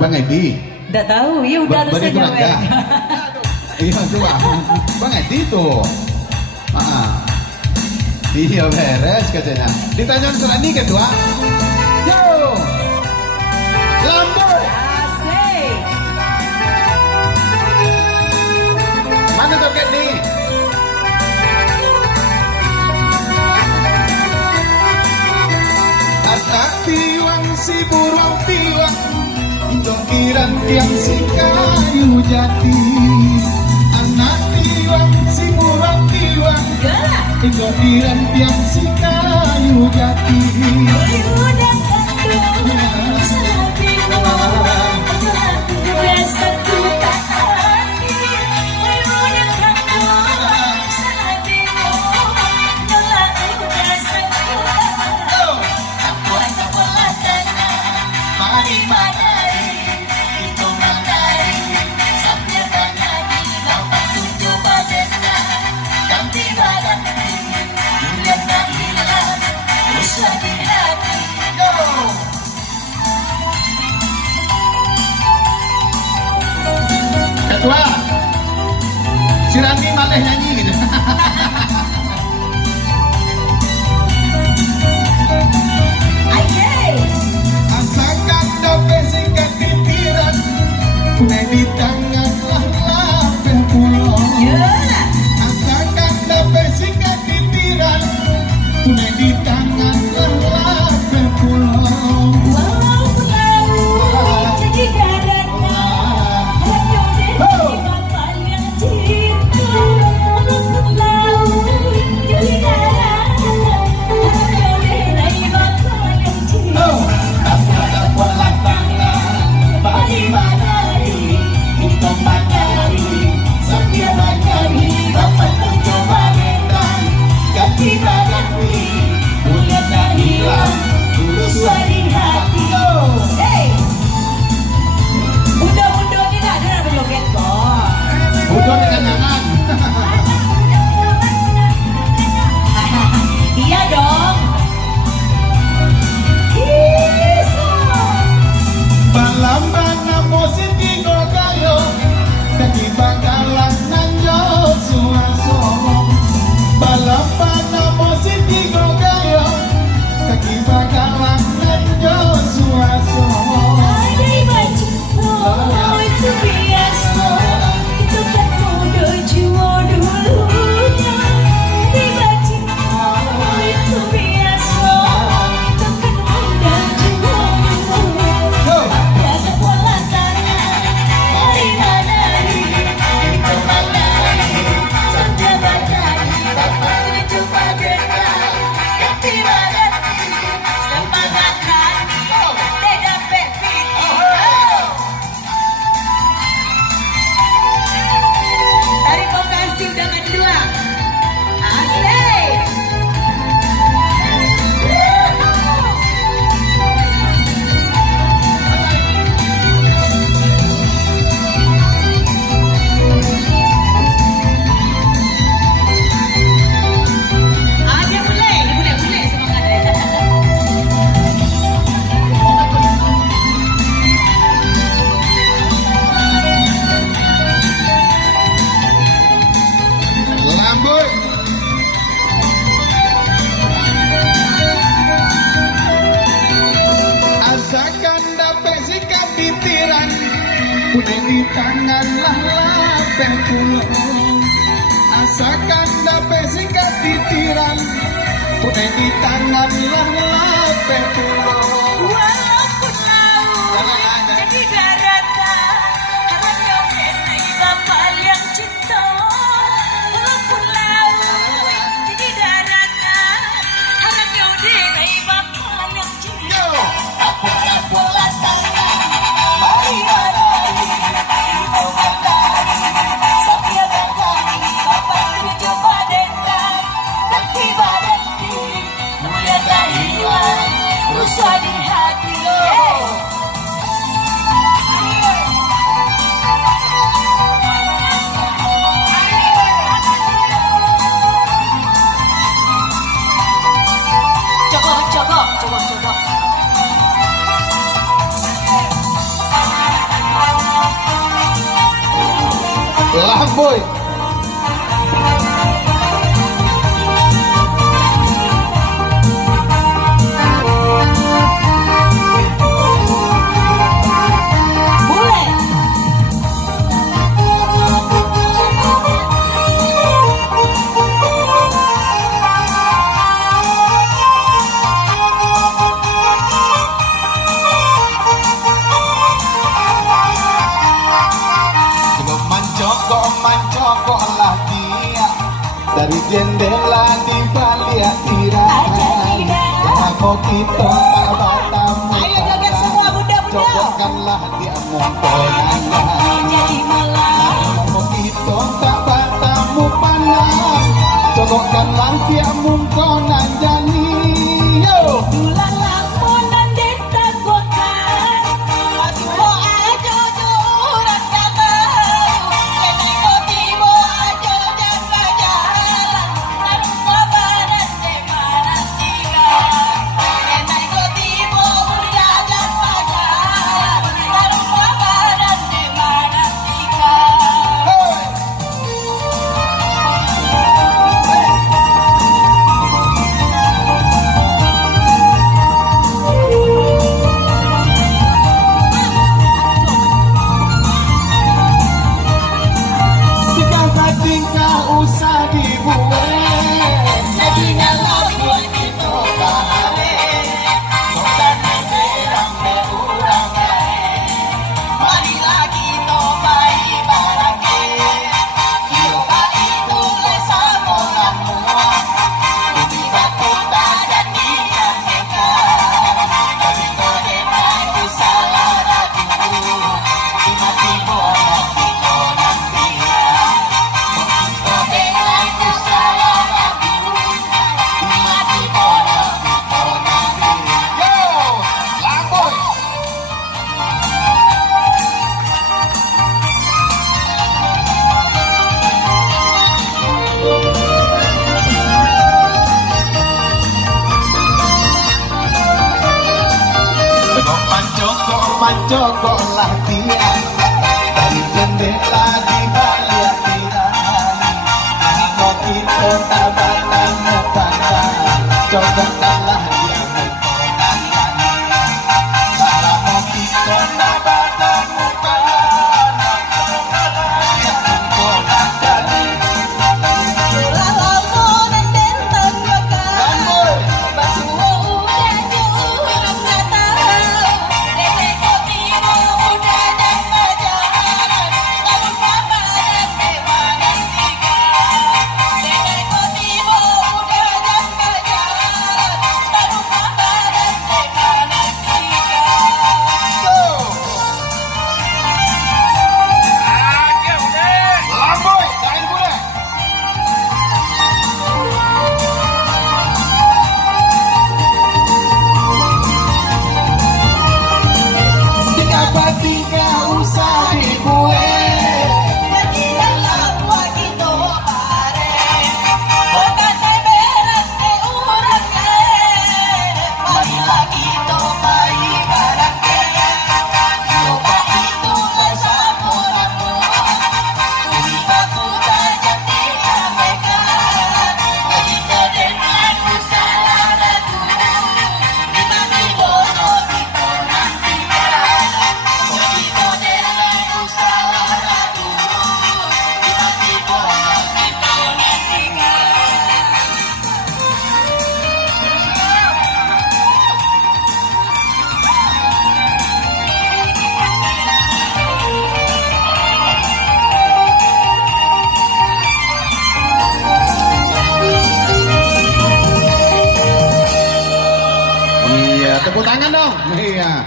Bang Edi. Nggak tahu, ya udah harus Itu saja. aja. Iya coba, Bang Edi tuh. Iya beres katanya. Ditanya Serani kedua. Yo, Lamboi. Asik. Mana tuh Edi? Atak tiwang si burung tiwang, jokiran tiang si kayu jati. Anak tiwang si burung tiwang, jokiran tiang si kayu jati. Udah kandung, selatimu, udah satu tak hati. Udah kandung, selatimu, udah satu Ketua, si Randy malah nyanyi gitu. Asakan dope singkat titiran, punai di tangan lah lapeh pulau. Asakan dope singkat titiran, punai di tangan lah lapeh pulau. Bukan dengan tangan. Iya dong. Balambana positi gogayo, kaki bakalan nanjo suaso. Balambana positi gogayo, kaki bakalan nanjo suaso. Andai cinta itu biasa, itu kan mode jiwa dulunya. Andai cinta itu biasa, itu kan mode jiwa dulunya. Ada pola sana, dari mana itu mandari, sampai badani, dapat jumpa dengan ganti badani, semangat hati, tidak peti. Tarik vokasi undangan kedua. Asik. Dia boleh semangat. Lamboi. Asakan dapat sikat titiran, punai di tangan lah lapeh pulau. Asakan dapat sikat titiran, punai di tangan lah lapeh pulau. Walaupun laut jadi daratan, hanya menai Bapa yang cinta. Walaupun laut jadi daratan, hanya menai Bapa yang cinta. Bola tangan, mari badani, itu mandari, sampai badani, Bapa tujuh badan, kaki badan, mulia hilang, rusuh di hati. Lamboy. Boleh. Mencokok lah dia dari jendela di balik tirai. Aku kita tak bertamu. Ayo joget semua bunda-bunda. Cokokkanlah dia mongkonannya. Jadi malam. Aku kita tak bertamu pandang. Cokokkanlah dia mongkonan jani. Yo. Bulan lamunan ditagokan. Masuko aja curang kata. Kenai kotibo aja jaga jalan. Taruh badan semana tiga. Kenai kotibo udah jaga jalan. Taruh badan semana tiga. Tingkah usah dibuat. Jadinya lagu itu bahale. Bukan berang berurang. Mari lagi tobai barangke. Yoga itu lesamonanmu. Bumi batu tak jadi mereka. Tapi kodekan ku salah ragu. Tiba-tiba nanti kau nanti. Kodekan ku salah ragu. Tiba-tiba nanti kau nanti. Yo, Lamboy. Mencokok lah dia dari jendela di balik tirai. Aku kita tak bertamu pandang. Cokokkanlah dia mongkonan jani. Kalau kita tak bertamu pandang. Cokokkanlah dia mongkonan jani. Bola lamunan dan tanggakan. Lamboy. Basuh udah curang kata. Nenek kotibo udah jaga jalan. Taruh badan semana tiga. Nenek kotibo udah jaga jalan. Taruh badan semana tiga. Go. Lamboy, kain kuda. Tiga usah dibuat. Jadinya lagu itu pare. Bukan beres urang. Mari lagi tobai barangke. Yoga itu lesamonanmu. Bumi batu tak jadi mereka. Jadi kodekan ku salah ragu. Tiba-tiba nanti nanti. Jadi kodekan ku salah ragu. Tiba-tiba nanti nanti. Iya, tepuk tangan dong. Iya.